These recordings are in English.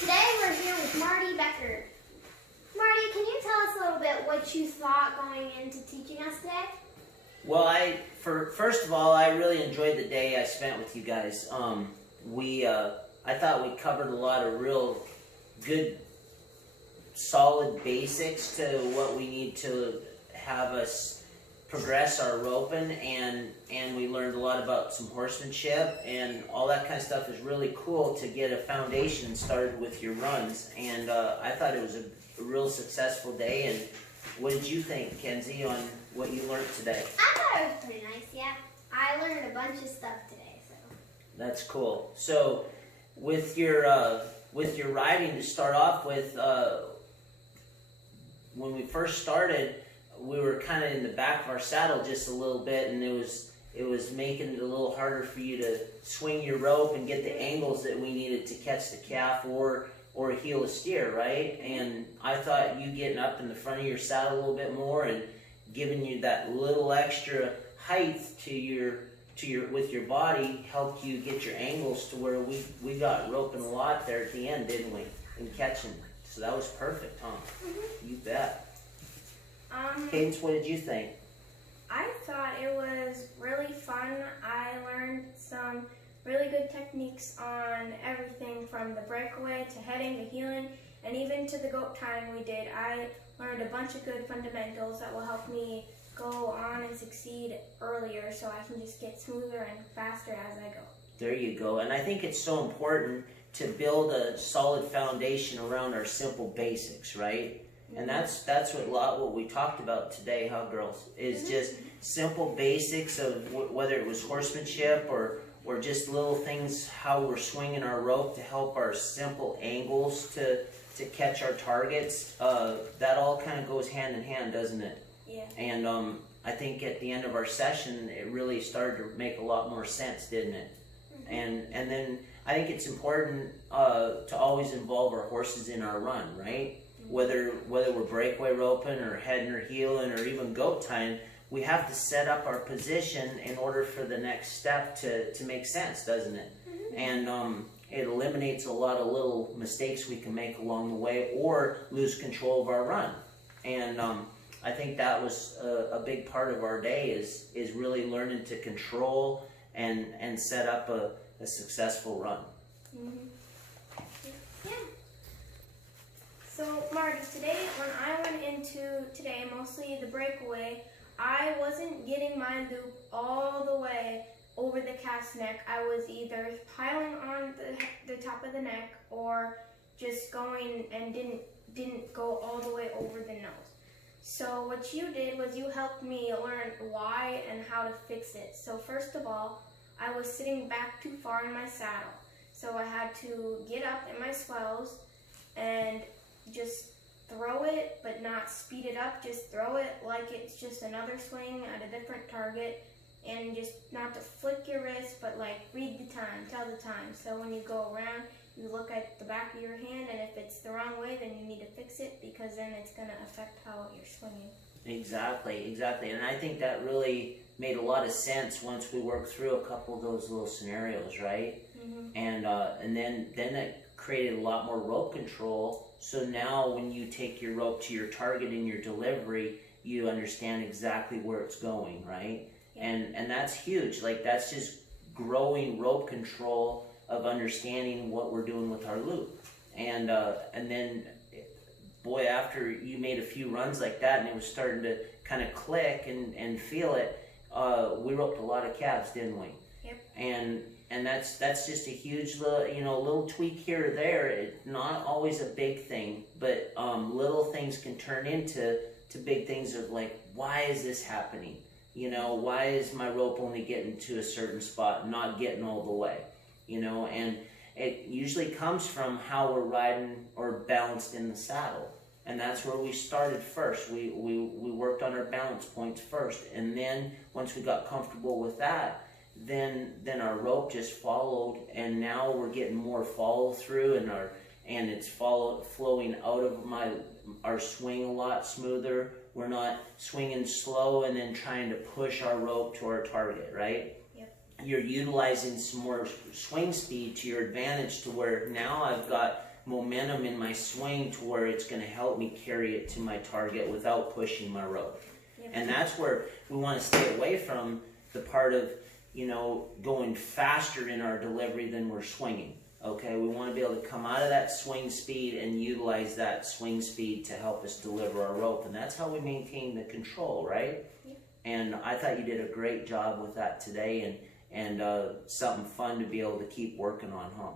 Today we're here with Marty Becker. Marty, can you tell us a little bit what you thought going into teaching us today? Well, first of all, I really enjoyed the day I spent with you guys. I thought we covered a lot of real good, solid basics to what we need to have us progress our roping, and we learned a lot about some horsemanship, and all that kind of stuff is really cool to get a foundation started with your runs. And I thought it was a real successful day. And what did you think, Kenzie, on what you learned today? I thought it was pretty nice, yeah. I learned a bunch of stuff today, so. That's cool. So with your riding, to start off with, when we first started, we were kind of in the back of our saddle just a little bit, and it was making it a little harder for you to swing your rope and get the angles that we needed to catch the calf or heel a steer, right? And I thought you getting up in the front of your saddle a little bit more and giving you that little extra height with your body helped you get your angles to where we got roping a lot there at the end, didn't we? And catching. So that was perfect, huh? Mm-hmm. You bet. Cadence, what did you think? I thought it was really fun. I learned some really good techniques on everything from the breakaway to heading to heeling, and even to the goat tying we did. I learned a bunch of good fundamentals that will help me go on and succeed earlier, so I can just get smoother and faster as I go. There you go. And I think it's so important to build a solid foundation around our simple basics, right? And that's what we talked about today, huh, girls? Is just simple basics of whether it was horsemanship or just little things, how we're swinging our rope to help our simple angles to catch our targets. That all kind of goes hand in hand, doesn't it? Yeah. And I think at the end of our session, it really started to make a lot more sense, didn't it? Mm-hmm. And then I think it's important to always involve our horses in our run, right? Whether we're breakaway roping or heading or heeling or even goat tying, we have to set up our position in order for the next step to make sense, doesn't it? Mm-hmm. And it eliminates a lot of little mistakes we can make along the way or lose control of our run. And I think that was a big part of our day is really learning to control and set up a successful run. Mm-hmm. Yeah. So, Marty, today, when I went into mostly the breakaway, I wasn't getting my loop all the way over the calf's neck. I was either piling on the top of the neck or just going and didn't go all the way over the nose. So what you did was you helped me learn why and how to fix it. So first of all, I was sitting back too far in my saddle. So I had to get up in my swells and just throw it, but not speed it up. Just throw it like it's just another swing at a different target, and just not to flick your wrist, but like read the time, tell the time. So when you go around, you look at the back of your hand, and if it's the wrong way, then you need to fix it, because then it's going to affect how you're swinging. Exactly. And I think that really made a lot of sense once we worked through a couple of those little scenarios, right? Mm-hmm. And then it created a lot more rope control. So now when you take your rope to your target in your delivery, you understand exactly where it's going, right? Yeah. And that's huge. Like, that's just growing rope control of understanding what we're doing with our loop. And then, boy, after you made a few runs like that and it was starting to kind of click and feel it, we roped a lot of calves, didn't we? Yep. And that's just a huge little tweak here or there. It's not always a big thing, but little things can turn into big things of like, why is this happening? Why is my rope only getting to a certain spot, not getting all the way? And it usually comes from how we're riding or balanced in the saddle. And that's where we started first. We worked on our balance points first. And then once we got comfortable with that, then our rope just followed, and now we're getting more follow through, and it's flowing out of our swing a lot smoother. We're not swinging slow and then trying to push our rope to our target, right? Yep. You're utilizing some more swing speed to your advantage, to where now I've got momentum in my swing to where it's going to help me carry it to my target without pushing my rope. Yep. And that's where we want to stay away from the part of, going faster in our delivery than we're swinging. Okay, we want to be able to come out of that swing speed and utilize that swing speed to help us deliver our rope, and that's how we maintain the control, right? Yep. And I thought you did a great job with that today, and something fun to be able to keep working on, huh?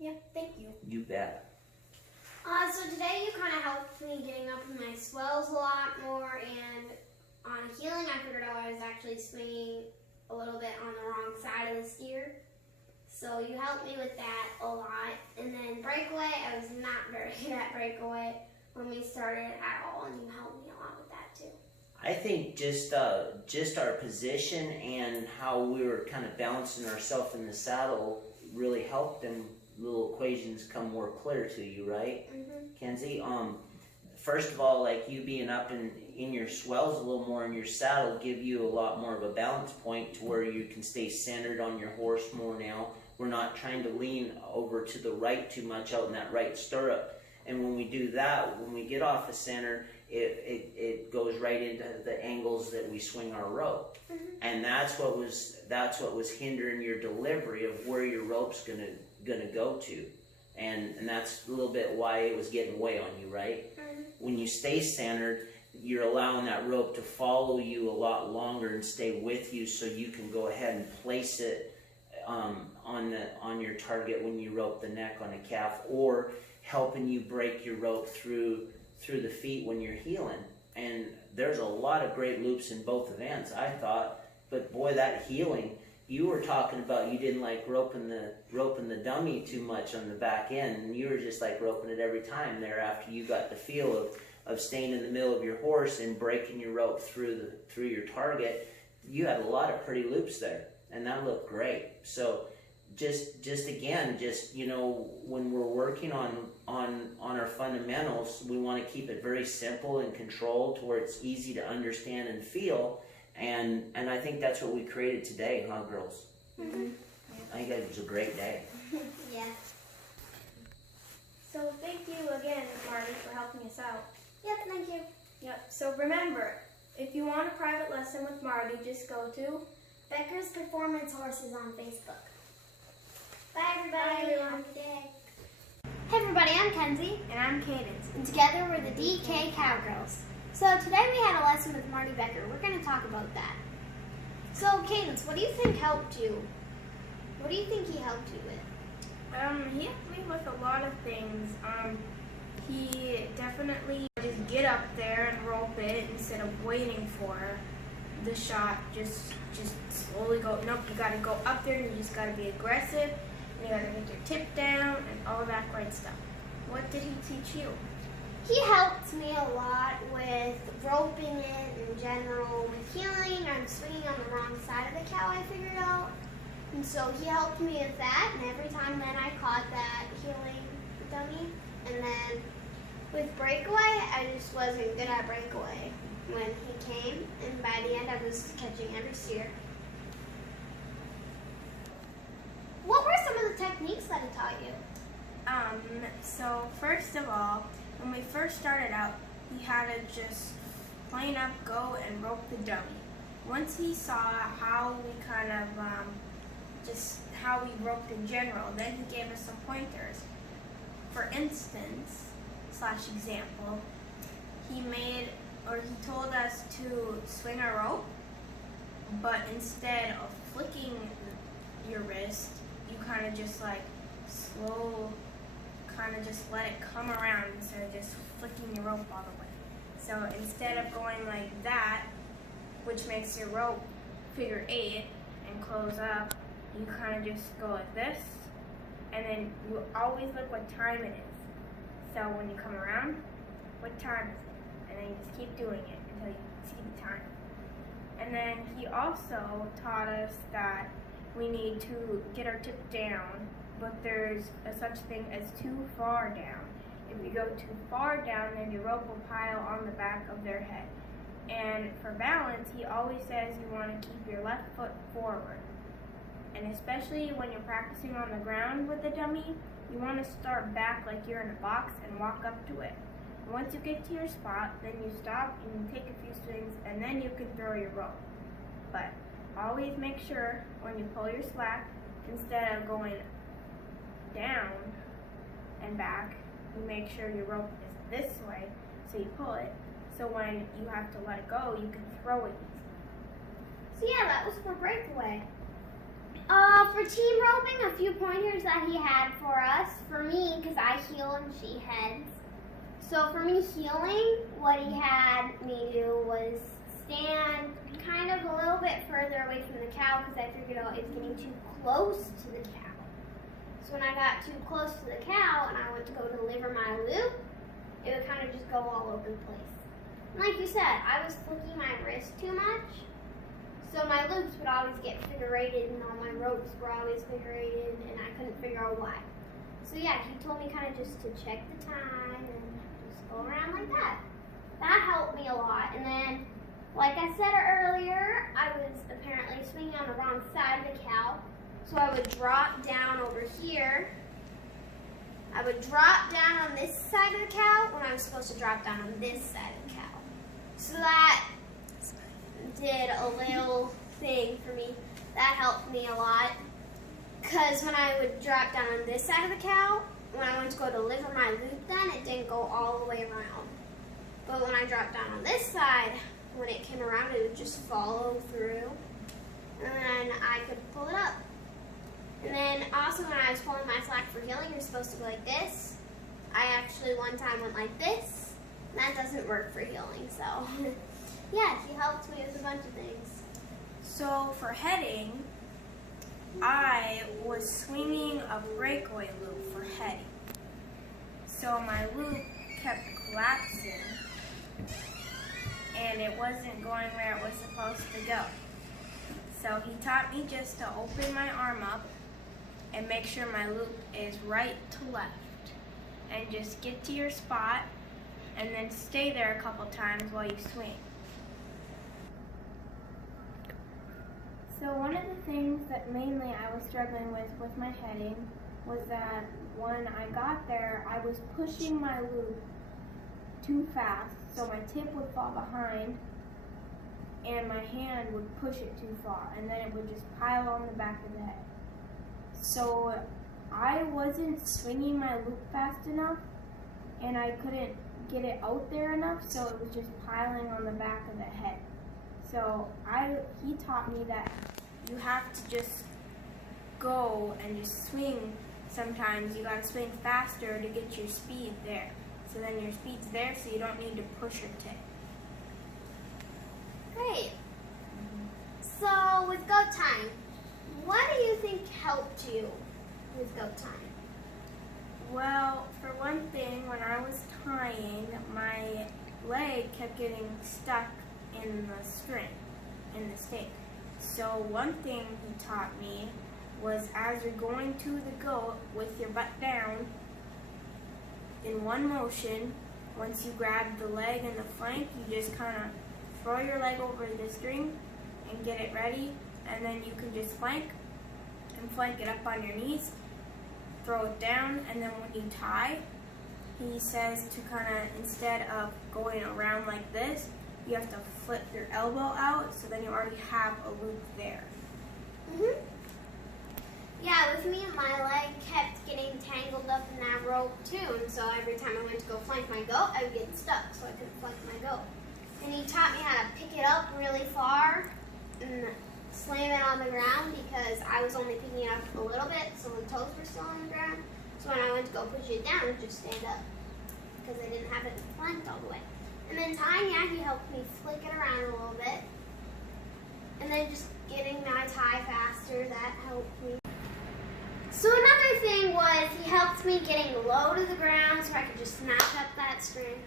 Yeah, thank you. You bet. So today you kind of helped me getting up in my swells a lot more, and on heeling I figured out I was actually swinging a little bit on the wrong side of the steer. So you helped me with that a lot. And then breakaway, I was not very good at breakaway when we started at all, and you helped me a lot with that too. I think just our position and how we were kind of balancing ourselves in the saddle really helped them little equations come more clear to you, right? Mm-hmm. Kenzie, first of all, like you being up in your swells a little more in your saddle give you a lot more of a balance point to where you can stay centered on your horse more now. We're not trying to lean over to the right too much out in that right stirrup. And when we do that, when we get off the center, it goes right into the angles that we swing our rope. Mm-hmm. And that's what was hindering your delivery of where your rope's gonna go to. And that's a little bit why it was getting way on you, right? Mm-hmm. When you stay centered, you're allowing that rope to follow you a lot longer and stay with you, so you can go ahead and place it on your target when you rope the neck on a calf, or helping you break your rope through the feet when you're heeling. And there's a lot of great loops in both events, I thought. But boy, that heeling, you were talking about you didn't like roping the dummy too much on the back end, and you were just like roping it every time there after you got the feel of staying in the middle of your horse and breaking your rope through your target. You had a lot of pretty loops there, and that looked great. So just again, when we're working on our fundamentals, we want to keep it very simple and controlled to where it's easy to understand and feel. And I think that's what we created today, huh, girls? Mm-hmm. I think it was a great day. Yeah. So thank you again, Marty, for helping us out. Yep, thank you. Yep, so remember, if you want a private lesson with Marty, just go to Becker's Performance Horses on Facebook. Bye, everybody. Bye, everyone. Have a good day. Hey, everybody, I'm Kenzie, and I'm Cadence. and together we're the DK Cowgirls. So today we had a lesson with Marty Becker. We're going to talk about that. So, Cadence, what do you think helped you? What do you think he helped you with? He helped me with a lot of things. He definitely just get up there and rope it instead of waiting for the shot. Just slowly go. Nope, you gotta go up there and you just gotta be aggressive. And you gotta make your tip down and all that great stuff. What did he teach you? He helped me a lot with roping it in general. With heeling, I'm swinging on the wrong side of the cow, I figured out. And so he helped me with that, and every time then I caught that heeling dummy. And then with breakaway, I just wasn't good at breakaway when he came, and by the end I was catching every steer. What were some of the techniques that he taught you? So first of all, when we first started out, he had to just plain up go and rope the dummy. Once he saw how we kind of, just how we roped in general, then he gave us some pointers. For instance, / example, he told us to swing our rope, but instead of flicking your wrist, you kind of just like slow, kind of just let it come around instead of just flicking your rope all the way. So instead of going like that, which makes your rope figure 8 and close up, you kind of just go like this, and then you always look what time it is. So when you come around, what time is it? And then you just keep doing it until you see the time. And then he also taught us that we need to get our tip down, but there's a such thing as too far down. If you go too far down, then your rope will pile on the back of their head. And for balance, he always says you want to keep your left foot forward. And especially when you're practicing on the ground with the dummy, you want to start back like you're in a box and walk up to it. And once you get to your spot, then you stop and you take a few swings, and then you can throw your rope. But always make sure when you pull your slack, instead of going down and back, you make sure your rope is this way, so you pull it, so when you have to let it go, you can throw it easily. So yeah, that was for breakaway. For team roping, a few pointers that he had for us. For me, because I heel and she heads. So for me heeling, what he had me do was stand kind of a little bit further away from the cow because I figured out it was getting too close to the cow. So when I got too close to the cow and I went to go deliver my loop, it would kind of just go all over the place. And like you said, I was flicking my wrist too much. So my loops would always get figure-eighted and all my ropes were always figure-eighted and I couldn't figure out why. So yeah, he told me kind of just to check the time and just go around like that. That helped me a lot. And then, like I said earlier, I was apparently swinging on the wrong side of the cow. So I would drop down over here. I would drop down on this side of the cow when I was supposed to drop down on this side of the cow. So that did a little thing for me. That helped me a lot. Because when I would drop down on this side of the cow, when I went to go deliver my loop then, it didn't go all the way around. But when I dropped down on this side, when it came around, it would just follow through. And then I could pull it up. And then also when I was pulling my slack for heeling, you're supposed to go like this. I actually one time went like this. And that doesn't work for heeling, so yeah, he helped me with a bunch of things. So for heading, I was swinging a breakaway loop for heading. So my loop kept collapsing and it wasn't going where it was supposed to go. So he taught me just to open my arm up and make sure my loop is right to left. And just get to your spot and then stay there a couple times while you swing. So one of the things that mainly I was struggling with my heading was that when I got there, I was pushing my loop too fast, so my tip would fall behind and my hand would push it too far, and then it would just pile on the back of the head. So I wasn't swinging my loop fast enough, and I couldn't get it out there enough, so it was just piling on the back of the head. So he taught me that you have to just go and just swing. Sometimes you gotta swing faster to get your speed there. So then your speed's there, so you don't need to push your tip. Great. So with go time, what do you think helped you with go time? Well, for one thing, when I was tying, my leg kept getting stuck in the string, in the stake. So one thing he taught me was as you're going to the goat with your butt down, in one motion, once you grab the leg and the flank, you just kind of throw your leg over the string and get it ready, and then you can just flank it up on your knees, throw it down, and then when you tie, he says to kind of, instead of going around like this, you have to flip your elbow out, so then you already have a loop there. Yeah, with me, my leg kept getting tangled up in that rope too, and so every time I went to go flank my goat, I would get stuck, so I couldn't flank my goat. And he taught me how to pick it up really far and slam it on the ground because I was only picking it up a little bit, so the toes were still on the ground. So when I went to go push it down, it would just stand up because I didn't have it flanked all the way. And then tying, yeah, he helped me flick it around a little bit. And then just getting my tie faster, that helped me. So another thing was he helped me getting low to the ground so I could just snatch up that string.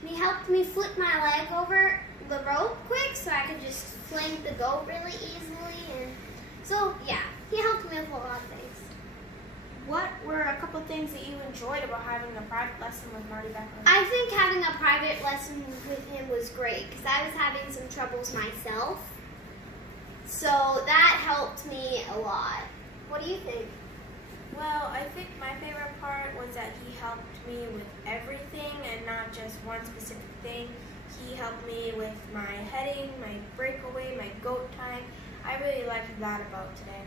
And he helped me flip my leg over the rope quick so I could just flank the goat really easily. And so yeah, he helped me with a lot of things. What were a couple things that you enjoyed about having a private lesson with Marty Becker? I think having a private lesson with him was great because I was having some troubles myself. So that helped me a lot. What do you think? Well, I think my favorite part was that he helped me with everything and not just one specific thing. He helped me with my heading, my breakaway, my goat time. I really liked that about today.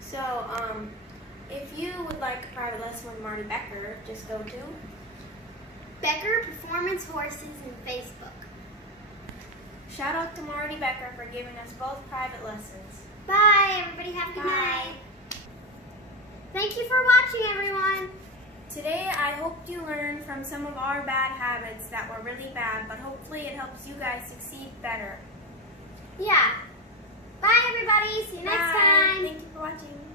So, if you would like a private lesson with Marty Becker, just go to Becker Performance Horses in Facebook. Shout out to Marty Becker for giving us both private lessons. Bye, everybody. Have a good night. Thank you for watching, everyone. Today, I hope you learned from some of our bad habits that were really bad, but hopefully it helps you guys succeed better. Yeah. Bye, everybody. See you next time. Thank you for watching.